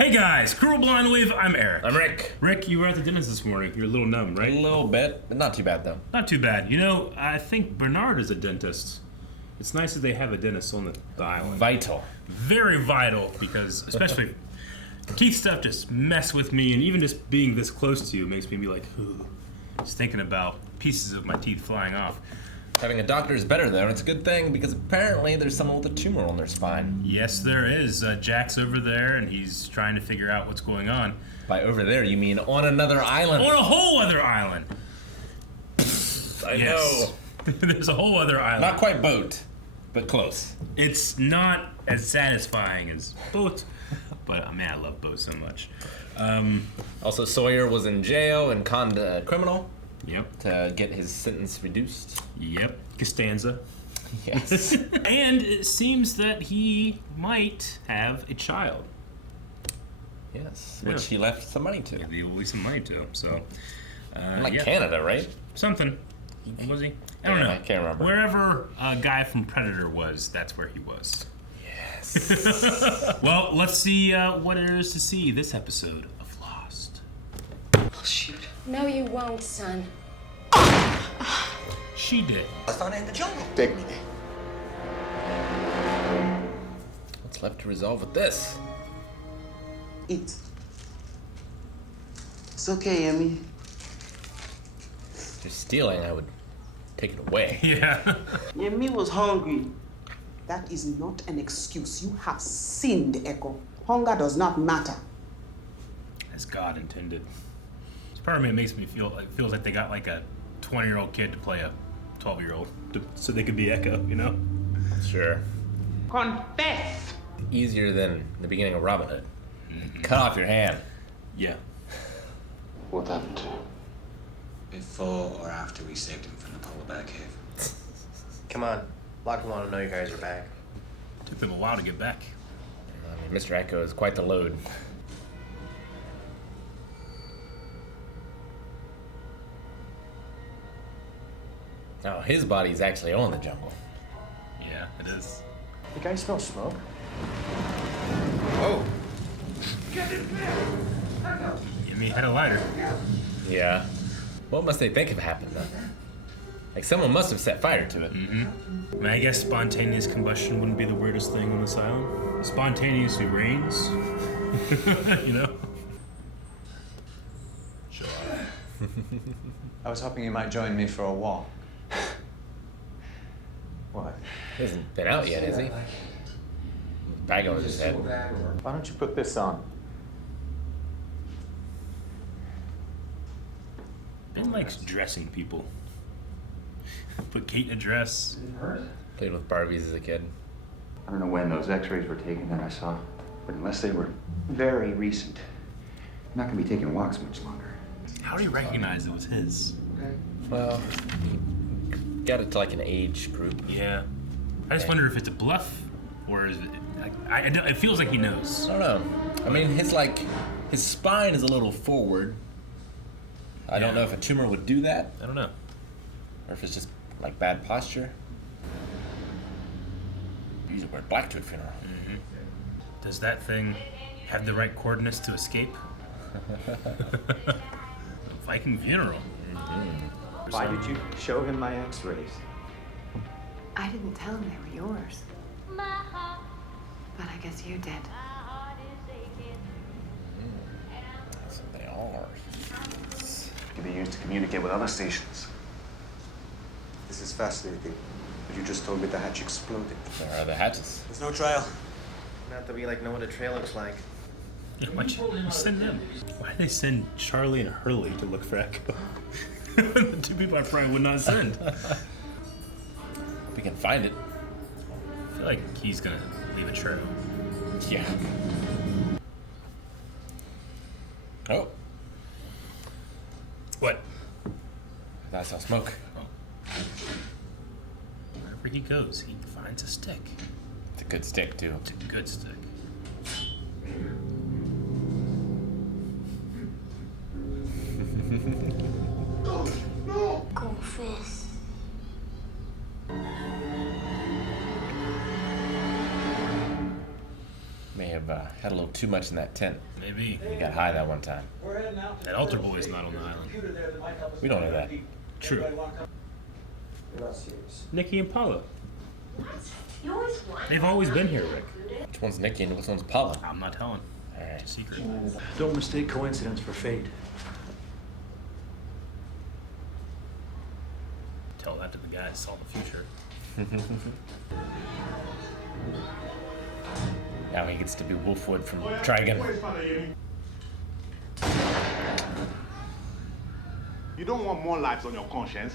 Hey guys, Cruel Blind Wave, I'm Eric. I'm Rick. Rick, you were at the dentist this morning. You're a little numb, right? A little bit, but not too bad though. Not too bad. You know, I think Bernard is a dentist. It's nice that they have a dentist on the island. Vital. Very vital, because especially teeth stuff just mess with me, and even just being this close to you makes me be like, ooh, just thinking about pieces of my teeth flying off. Having a doctor is better though, and it's a good thing because apparently there's someone with a tumor on their spine. Yes, there is. Jack's over there, and he's trying to figure out what's going on. By over there, you mean on another island? On a whole other island. I know. There's a whole other island. Not quite boat, but close. It's not as satisfying as boat, but man, I love boat so much. Also, Sawyer was in jail and conned a criminal. Yep. To get his sentence reduced. Yep. Costanza. Yes. And it seems that he might have a child. Yes. Yeah. Which he left some money to. Yeah, they will leave some money to him, so. Like yeah. Canada, right? Something. Was he? I don't know. I can't remember. Wherever a guy from Predator was, that's where he was. Yes. Well, let's see what there is to see this episode of Lost. I'll shoot. No, you won't, son. She did. I thought in the jungle. Take me there. What's left to resolve with this? Eat. It's okay, Emmy. If you're stealing, I would take it away. Yeah. Emmy was hungry. That is not an excuse. You have sinned, Echo. Hunger does not matter. As God intended. Part of me, it makes me feel like feels like they got like a 20-year-old kid to play a 12-year-old, so they could be Echo, you know? Sure. Confess! Easier than the beginning of Robin Hood. Mm-hmm. Cut off your hand. Yeah. What happened to him? Before or after we saved him from the polar bear cave? Come on, Locke will want to know you guys are back. Took them a while to get back. I mean, Mr. Echo is quite the load. Oh, his body's actually on the jungle. Yeah, it is. You guys smell smoke? Whoa. I mean, had a lighter. Yeah. What must they think have happened then? Like someone must have set fire to it. Mm-hmm. I mean, I guess spontaneous combustion wouldn't be the weirdest thing on this island. It spontaneously rains. You know? Sure. I was hoping you might join me for a walk. What? He hasn't been out yet, has he? Bag over his head. Why don't you put this on? Ben likes dressing people. Put Kate in a dress. Played with Barbies as a kid. I don't know when those x-rays were taken that I saw, but unless they were very recent, I'm not gonna be taking walks much longer. How do you recognize it was his? Well, he got it to like an age group. Yeah. I just wonder if it's a bluff, or is it... it feels like he knows. I don't know. I mean, his spine is a little forward. I don't know if a tumor would do that, I don't know. or if it's just like bad posture. Usually wear black to a funeral. Mm-hmm. Does that thing have the right coordinates to escape? Viking funeral. Mm-hmm. Why did you show him my x-rays? I didn't tell him they were yours. But I guess you did. So they are. Can be used to communicate with other stations. This is fascinating. But you just told me the hatch exploded. There are the hatches. There's no trail. Not that we know what a trail looks like. Yeah, why'd you send them? Why'd they send Charlie and Hurley to look for Echo? The two people I probably would not send. We can find it. I feel like he's gonna leave a trail. Yeah. Oh. What? I saw smoke. Oh. Wherever he goes, he finds a stick. It's a good stick, too. It's a good stick. Confess. May have had a little too much in that tent. Maybe. We got high that one time. That altar boy's not on the island. We don't know that. True. Nikki and Paula. They've always been here, Rick. Which one's Nikki and which one's Paula? I'm not telling. Alright. It's a secret. Don't mistake coincidence for fate. Tell that to the guy that saw the future. Now he gets to be Wolfwood from Trigon. You don't want more lives on your conscience.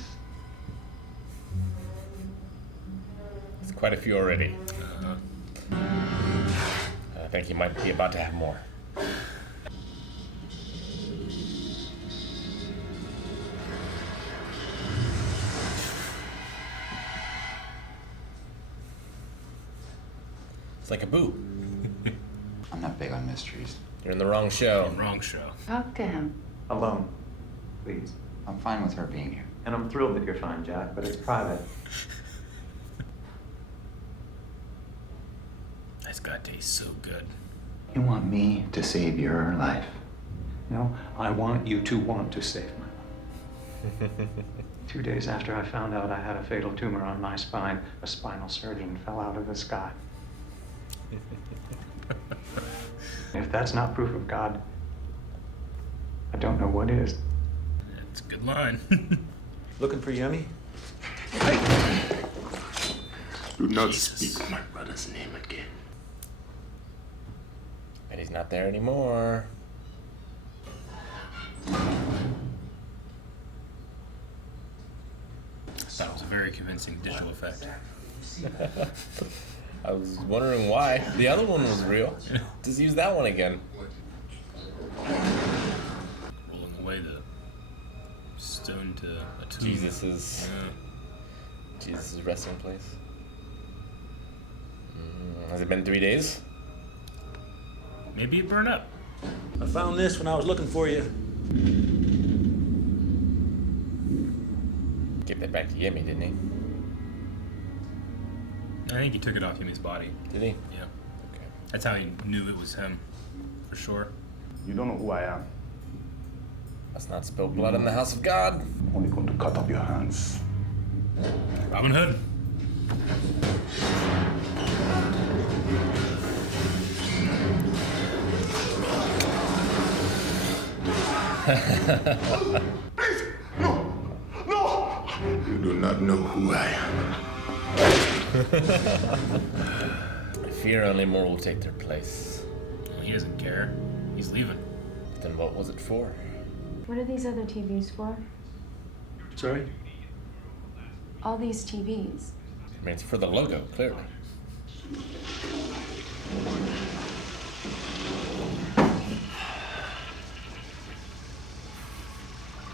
It's quite a few already. I think he might be about to have more. It's like a boo. I'm not big on mysteries. You're in the wrong show. Wrong show. Talk to him. Alone, please. I'm fine with her being here. And I'm thrilled that you're fine, Jack, but it's private. That's gotta taste so good. You want me to save your life? No, I want you to want to save my life. 2 days after I found out I had a fatal tumor on my spine, a spinal surgeon fell out of the sky. If that's not proof of God, I don't know what is. That's a good line. Looking for Yummy? Do not speak my brother's name again. And he's not there anymore. That was a very convincing digital effect. I was wondering why. The other one was real. Just use that one again. Rolling away the stone to a tomb. Jesus' resting place. Has it been 3 days? Maybe it burned up. I found this when I was looking for you. Gave that back to Yemi, didn't he? I think he took it off Yumi's body. Did he? Yeah. Okay. That's how he knew it was him. For sure. You don't know who I am. Let's not spill blood in the house of God. I'm only going to cut off your hands. Robin Hood. Please! No! No! You do not know who I am. I fear only more will take their place. Well, he doesn't care. He's leaving. Then what was it for? What are these other TVs for? Sorry? All these TVs. I mean, it's for the logo, clearly.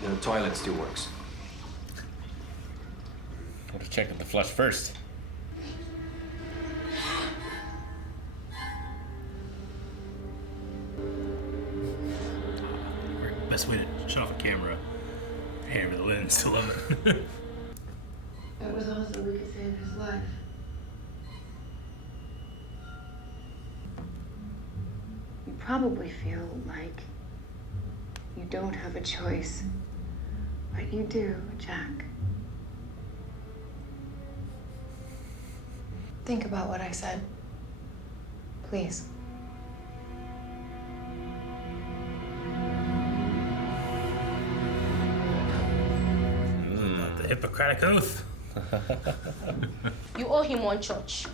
The toilet still works. Would have checked the flush first. Best way to shut off a camera. Hand over the lens to love it. It was all so we could save his life. You probably feel like you don't have a choice. But you do, Jack. Think about what I said. Please. The Hippocratic Oath. You owe him one church.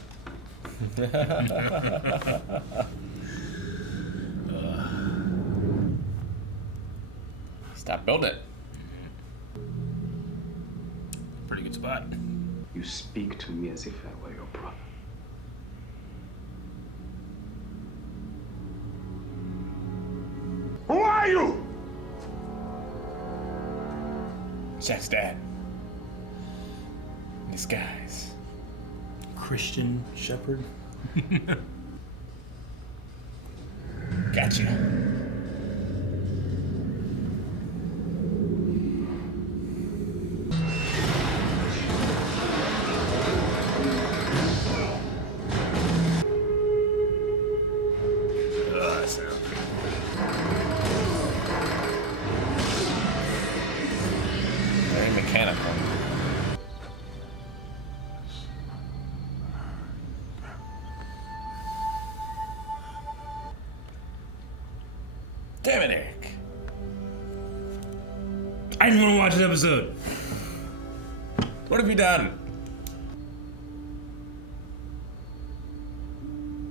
Stop building it. Pretty good spot. You speak to me as if I were your brother. Who are you? Jack's dad. In disguise. Christian shepherd. Gotcha. Damn it, Eric. I didn't want to watch this episode. What have you done?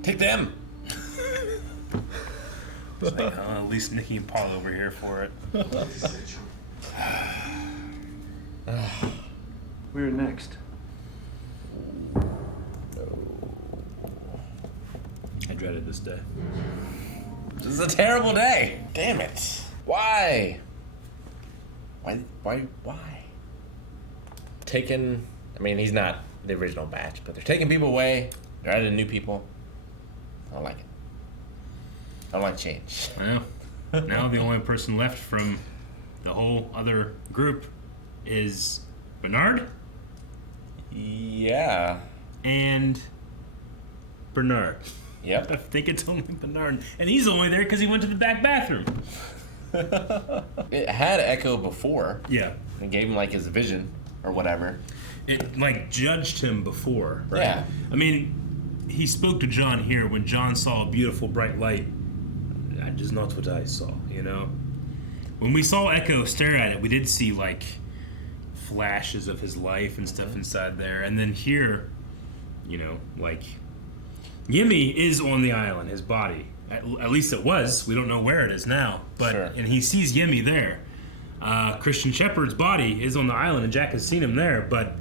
Take them. It's like, at least Nikki and Paul over here for it. We're next. I dreaded this day. This is a terrible day. Damn it. Why? Why? Taking, I mean, he's not the original batch, but they're taking people away. They're adding new people. I don't like it. I don't like change. Well, now the only person left from the whole other group is Bernard Yeah. and Bernard. Yep. I think it's only Bernard. And he's only there because he went to the back bathroom. It had Echo before. Yeah. And gave him like his vision or whatever. It like judged him before, right? Yeah. I mean, he spoke to John here when John saw a beautiful bright light. That is not what I saw, you know? When we saw Echo stare at it, we did see like flashes of his life and stuff inside there. And then here, you know, like Yimmy is on the island, his body. At least it was. We don't know where it is now. But Sure. And he sees Yimmy there. Christian Shepherd's body is on the island, and Jack has seen him there, but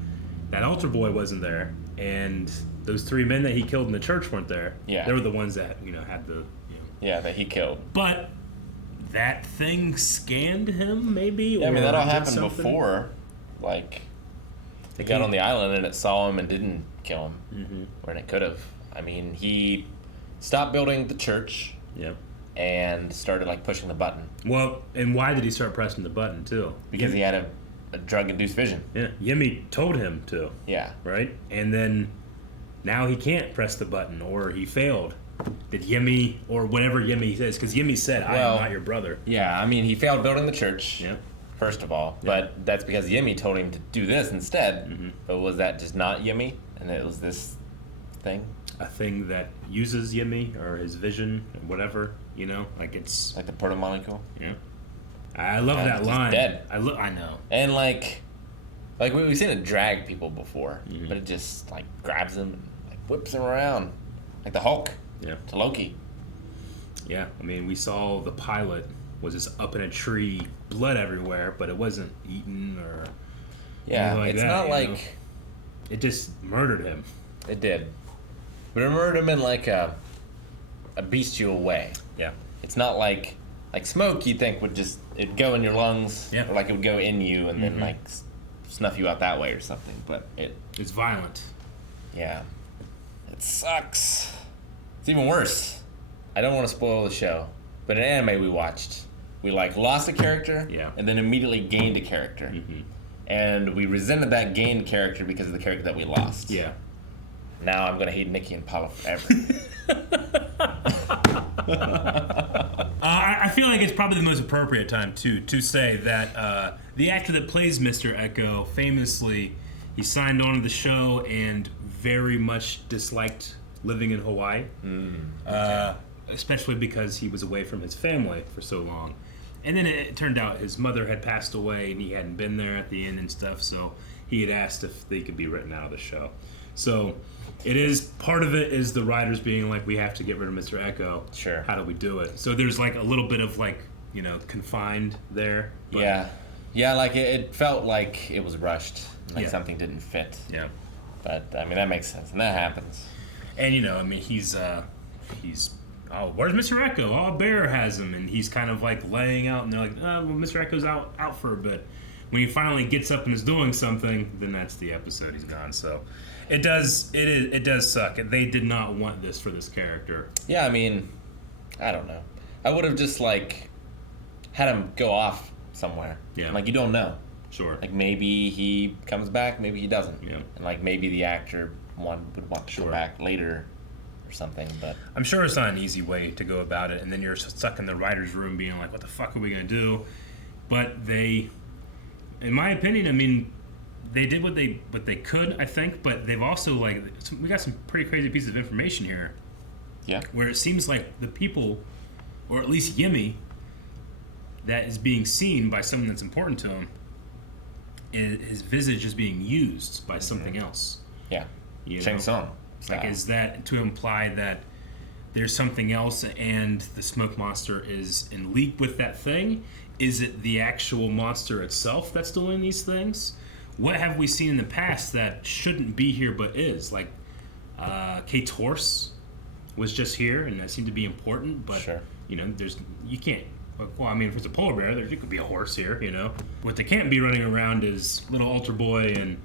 that altar boy wasn't there. And those 3 men that he killed in the church weren't there. Yeah. They were the ones that, you know, had the, you know. Yeah, that he killed. But that thing scanned him, maybe? Yeah, I mean, or that all did happened something? before. Like, they got on the island and it saw him and didn't kill him. Mm-hmm. When it could have. I mean, he stopped building the church. Yep. And started like pushing the button. Well, and why did he start pressing the button too? Because he had a drug-induced vision. Yeah, Yimmy told him to. Yeah. Right? And then now he can't press the button, or he failed. Did Yimmy, or whatever Yimmy says, because Yimmy said, I am not your brother. Yeah, I mean, he failed building the church. Yeah. First of all, but that's because Yimmy told him to do this instead. Mm-hmm. But was that just not Yimmy, and it was this thing? A thing that uses Yimmy or his vision, or whatever, you know, like it's like the proto-molecule. Yeah, I love that line. Dead. I know. And like we've seen it drag people before, but it just like grabs them and like whips them around, like the Hulk. Yeah. To Loki. Yeah, I mean, we saw the pilot was just up in a tree, blood everywhere, but it wasn't eaten or. Yeah, like it's that, not you like. know? It just murdered him. It did. But it murdered him in like a bestial way. Yeah. It's not like smoke. You'd think would just it'd go in your lungs, yeah. or like it would go in you and then like snuff you out that way or something. But it's violent. Yeah, it sucks. It's even worse. I don't want to spoil the show, but in anime we watched, we like lost a character, and then immediately gained a character, and we resented that gained character because of the character that we lost. Yeah. Now I'm gonna hate Nikki and Paula forever. I feel like it's probably the most appropriate time to say that the actor that plays Mr. Echo famously, he signed on to the show and very much disliked living in Hawaii, especially because he was away from his family for so long. And then it turned out his mother had passed away and he hadn't been there at the end and stuff, so he had asked if they could be written out of the show. So it is, part of it is the writers being like, we have to get rid of Mr. Echo. Sure. How do we do it? So there's like a little bit of like, you know, confined there. But Yeah, like it felt like it was rushed. Like something didn't fit. Yeah. But I mean, that makes sense, and that happens. And you know, I mean, he's oh, where's Mr. Echo? Oh, Bear has him, and he's kind of like laying out, and they're like, oh, well, Mr. Echo's out for a bit. When he finally gets up and is doing something, then that's the episode. He's gone. So it does suck. They did not want this for this character. Yeah, I mean, I don't know. I would have just like had him go off somewhere. Yeah. Like you don't know. Sure. Like maybe he comes back, maybe he doesn't. Yeah. And like maybe the actor would want to come back later or something, but I'm sure it's not an easy way to go about it, and then you're stuck in the writer's room being like, what the fuck are we going to do? But they, in my opinion, I mean, they did what they could, I think, but they've also, like, we got some pretty crazy pieces of information here. Yeah. Where it seems like the people, or at least Yimmy, that is being seen by someone that's important to him, his visage is being used by something else. Yeah. Shang Tsung. Like, is that to imply that there's something else and the smoke monster is in league with that thing? Is it the actual monster itself that's doing these things? What have we seen in the past that shouldn't be here but is? Like, Kate's horse was just here, and that seemed to be important, but, you know, you can't. Well, I mean, if it's a polar bear, there could be a horse here, you know? What they can't be running around is little altar boy and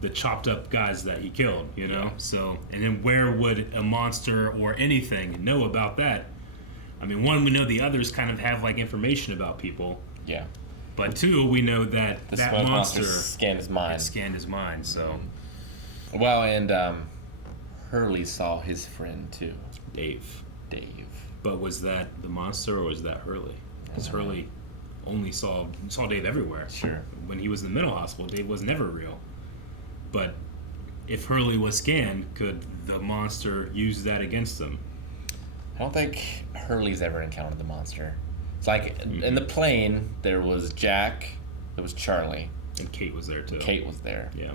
the chopped up guys that he killed, you know? So, and then where would a monster or anything know about that? I mean, one, we know the others kind of have, like, information about people. Yeah. But two, we know that the that monster scanned his mind. Scanned his mind, so. Well, and Hurley saw his friend, too. Dave. But was that the monster or was that Hurley? Because Hurley only saw Dave everywhere. Sure. When he was in the mental hospital, Dave was never real. But if Hurley was scanned, could the monster use that against him? I don't think Hurley's ever encountered the monster. It's like in the plane, there was Jack, there was Charlie. And Kate was there too. Kate was there. Yeah.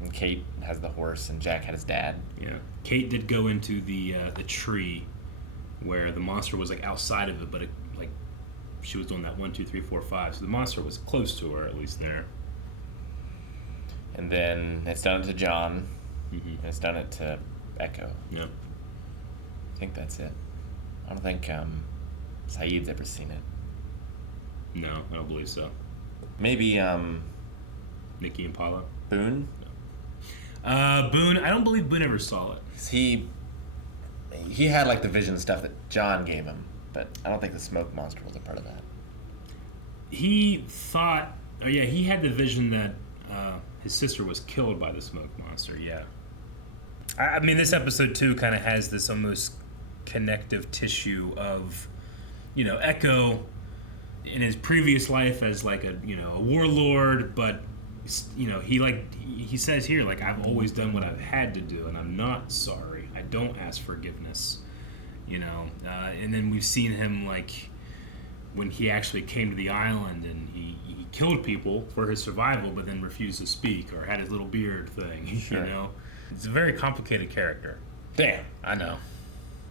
And Kate has the horse, and Jack had his dad. Yeah. Kate did go into the tree where the monster was like outside of it, but like she was doing that 1, 2, 3, 4, 5. So the monster was close to her, at least there. And then it's done it to John, and it's done it to Echo. Yeah. I think that's it. I don't think Saeed's ever seen it. No, I don't believe so. Maybe Nikki and Paula? Boone? No. Boone, I don't believe Boone ever saw it. He had like the vision stuff that John gave him, but I don't think the smoke monster was a part of that. He thought, he had the vision that his sister was killed by the smoke monster, yeah. I mean, this episode too kind of has this almost connective tissue of, you know, Echo in his previous life as like a warlord, but you know, he says here, like, I've always done what I've had to do, and I'm not sorry. I don't ask forgiveness, you know. And then we've seen him, like, when he actually came to the island and he killed people for his survival, but then refused to speak or had his little beard thing, you know. It's a very complicated character. Damn. I know.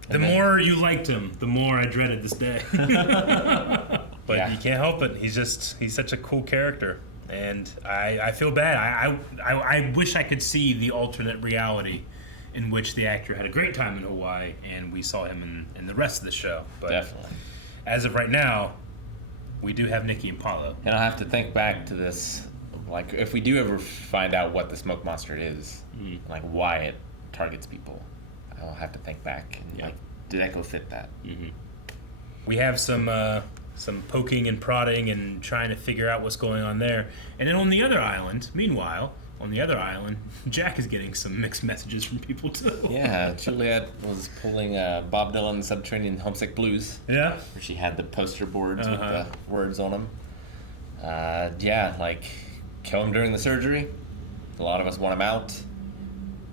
The more you liked him, the more I dreaded this day. But you can't help it. He's such a cool character. And I feel bad. I wish I could see the alternate reality in which the actor had a great time in Hawaii and we saw him in the rest of the show. But definitely. As of right now, we do have Nikki and Paulo. And I'll have to think back to this. Like, if we do ever find out what the smoke monster is, like why it targets people, I'll have to think back. And, like, did Echo fit that? Mm-hmm. We have some poking and prodding and trying to figure out what's going on there. And then on the other island, meanwhile, Jack is getting some mixed messages from people too. Yeah, Juliet was pulling Bob Dylan Subterranean Homesick Blues. Yeah. Where she had the poster boards with the words on them. Like, kill him during the surgery. A lot of us want him out.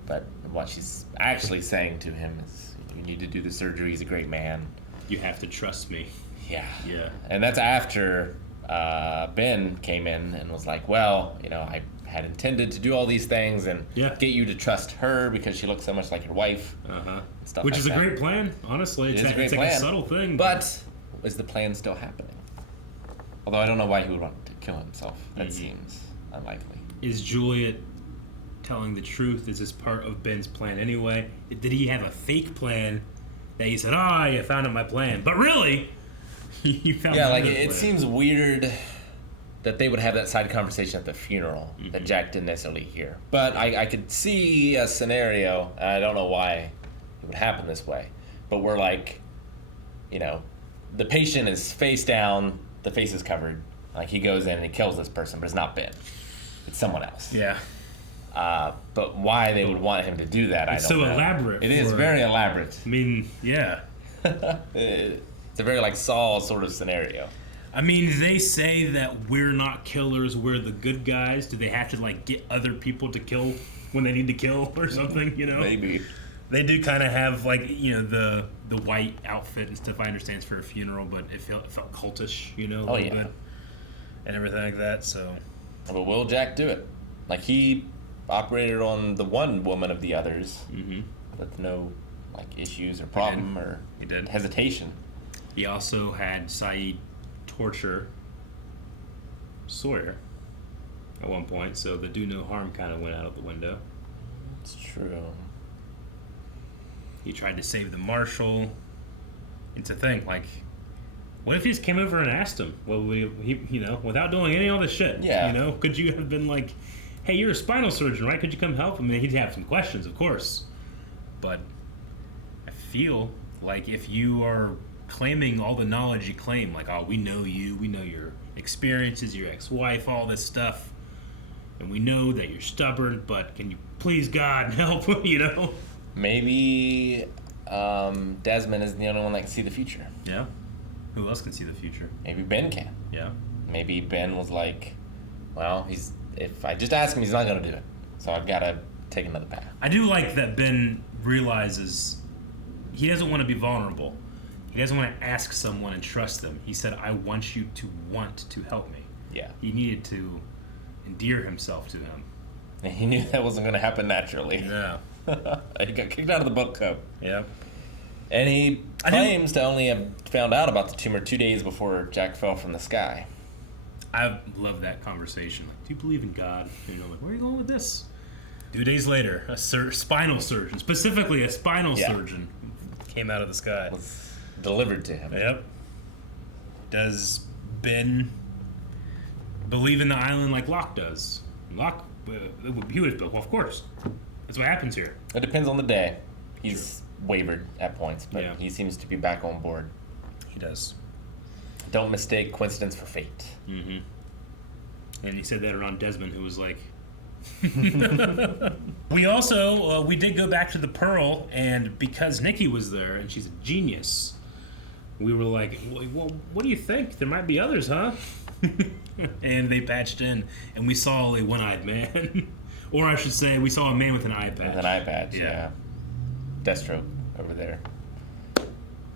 But what she's actually saying to him is, you need to do the surgery. He's a great man. You have to trust me. Yeah. Yeah. And that's after Ben came in and was like, well, you know, I had intended to do all these things and get you to trust her because she looks so much like your wife. Stuff Which like is a that. great plan, honestly. It's a great like plan. a subtle thing. But is the plan still happening? Although I don't know why he would want to kill himself. That seems unlikely. Is Juliet telling the truth? Is this part of Ben's plan anyway? Did he have a fake plan that he said, you found out my plan, but really, you found out like, plan. it seems weird that they would have that side conversation at the funeral that Jack didn't necessarily hear. But I could see a scenario, and I don't know why it would happen this way, but we're like, you know, the patient is face down, the face is covered. Like, he goes in and he kills this person, but it's not Ben. It's someone else. Yeah. But why they would want him to do that, I don't know. It's so elaborate. It is very elaborate. I mean, yeah. It's a very, like, Saw sort of scenario. I mean, they say that we're not killers, we're the good guys. Do they have to, like, get other people to kill when they need to kill or something, you know? Maybe. They do kind of have like the white outfit and stuff. I understand it's for a funeral, but it felt cultish, a little bit, and everything like that. So, but will Jack do it? Like he operated on the one woman of the others with no like issues or problem or hesitation. He also had Saeed torture Sawyer at one point, so the do no harm kind of went out of the window. It's true. He tried to save the marshal. It's a thing, like, what if he just came over and asked him? Well, without doing any of this shit. Yeah. Could you have been like, hey, you're a spinal surgeon, right? Could you come help? I mean, he'd have some questions, of course. But I feel like if you are claiming all the knowledge you claim, like, oh, we know you, we know your experiences, your ex-wife, all this stuff, and we know that you're stubborn, but can you please, God, help, Maybe Desmond isn't the only one that can see the future. Yeah. Who else can see the future? Maybe Ben can. Yeah. Maybe Ben was like, well, if I just ask him, he's not going to do it. So I've got to take another path. I do like that Ben realizes he doesn't want to be vulnerable. He doesn't want to ask someone and trust them. He said, I want you to want to help me. Yeah. He needed to endear himself to him. And he knew that wasn't going to happen naturally. Yeah. He got kicked out of the book club. Yep. And he claims to only have found out about the tumor 2 days before Jack fell from the sky. I love that conversation. Like, do you believe in God? Like, where are you going with this? 2 days later, a spinal surgeon, specifically a spinal surgeon, came out of the sky. Was delivered to him. Yep. Does Ben believe in the island like Locke does? Locke, he was built. Well, of course. That's what happens here. It depends on the day. He's wavered at points, but he seems to be back on board. He does. Don't mistake coincidence for fate. Mm-hmm. And he said that around Desmond, who was like... We also, we did go back to the Pearl, and because Nikki was there, and she's a genius, we were like, well, what do you think? There might be others, huh? And they patched in, and we saw a one-eyed man. Or I should say, we saw a man with an eye patch. With an eye patch, yeah. Deathstroke over there.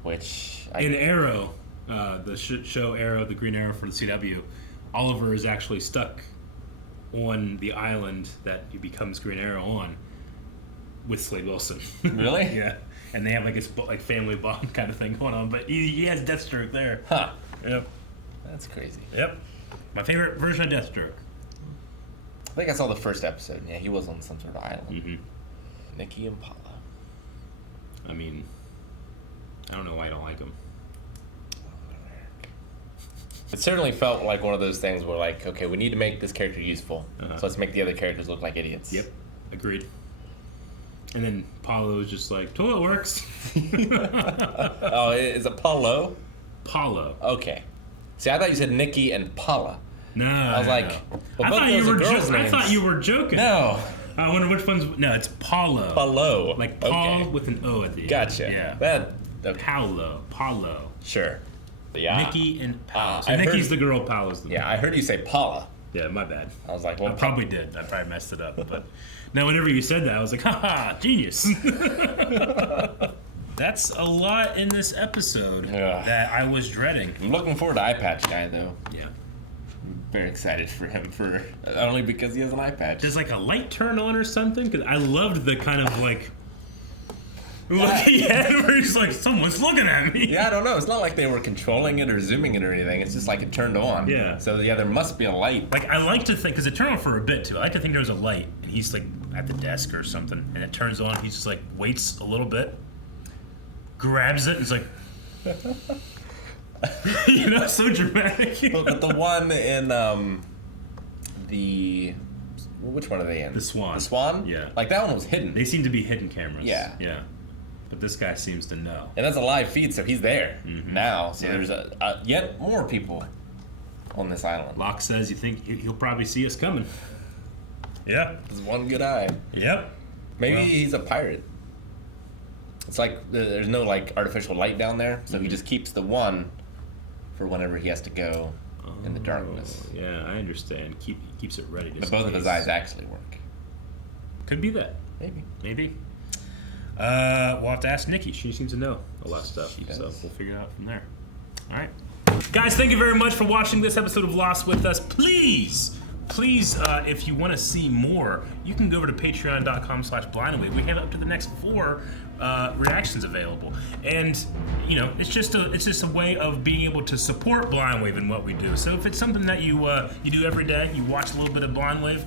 In Arrow, the show Arrow, the Green Arrow for the CW, Oliver is actually stuck on the island that he becomes Green Arrow on with Slade Wilson. Really? Yeah. And they have like this family bond kind of thing going on, but he has Deathstroke there. Huh. Yep. That's crazy. Yep. My favorite version of Deathstroke. I think I saw the first episode. Yeah, he was on some sort of island. Mm-hmm. Nikki and Paula. I mean, I don't know why I don't like him. It certainly felt like one of those things where, like, okay, we need to make this character useful, so let's make the other characters look like idiots. Yep, agreed. And then Paulo was just like, toilet works. Oh, is it Paulo? Paulo. Okay. See, I thought you said Nikki and Paula. No, I was like, well, I thought you were joking. No. I wonder which one's. No, it's Paulo. Paulo. Like Paul with an O at the end. Gotcha. Yeah. Okay. Paulo. Sure. Yeah. Nikki and Paula. So Nikki's the girl, Paulo's the boy. Yeah, I heard you say Paula. Yeah, my bad. I was like, well, I probably did. I probably messed it up. But now, whenever you said that, I was like, haha, genius. That's a lot in this episode that I was dreading. I'm looking forward to Eye Patch Guy, though. Yeah. I'm very excited for him, only because he has an eye patch. Does like a light turn on or something? Because I loved the kind of like look he had where he's like, someone's looking at me. Yeah, I don't know. It's not like they were controlling it or zooming it or anything. It's just like it turned on. Yeah. So yeah, there must be a light. Like I like to think, because it turned on for a bit too. I like to think there was a light, and he's like at the desk or something, and it turns on. He's just like waits a little bit, grabs it, and is like. So dramatic. But the one in which one are they in? The Swan. The Swan? Yeah. Like that one was hidden. They seem to be hidden cameras. Yeah. Yeah. But this guy seems to know. And that's a live feed, so he's there now. So Yeah. there's yet more people on this island. Locke says you think he'll probably see us coming. Yeah. There's one good eye. Yep. Maybe he's a pirate. It's like there's no like artificial light down there, so he just keeps the one for whenever he has to go in the darkness. Yeah, I understand. Keeps it ready. But both of his eyes actually work. Could be that. Maybe. Maybe. We'll have to ask Nikki. She seems to know a lot of stuff, so we'll figure it out from there. All right. Guys, thank you very much for watching this episode of Lost with us. Please, if you want to see more, you can go over to patreon.com/blindaway. We have up to the next 4 reactions available, and it's just a way of being able to support Blind Wave and what we do. So if it's something that you do every day, you watch a little bit of Blind Wave,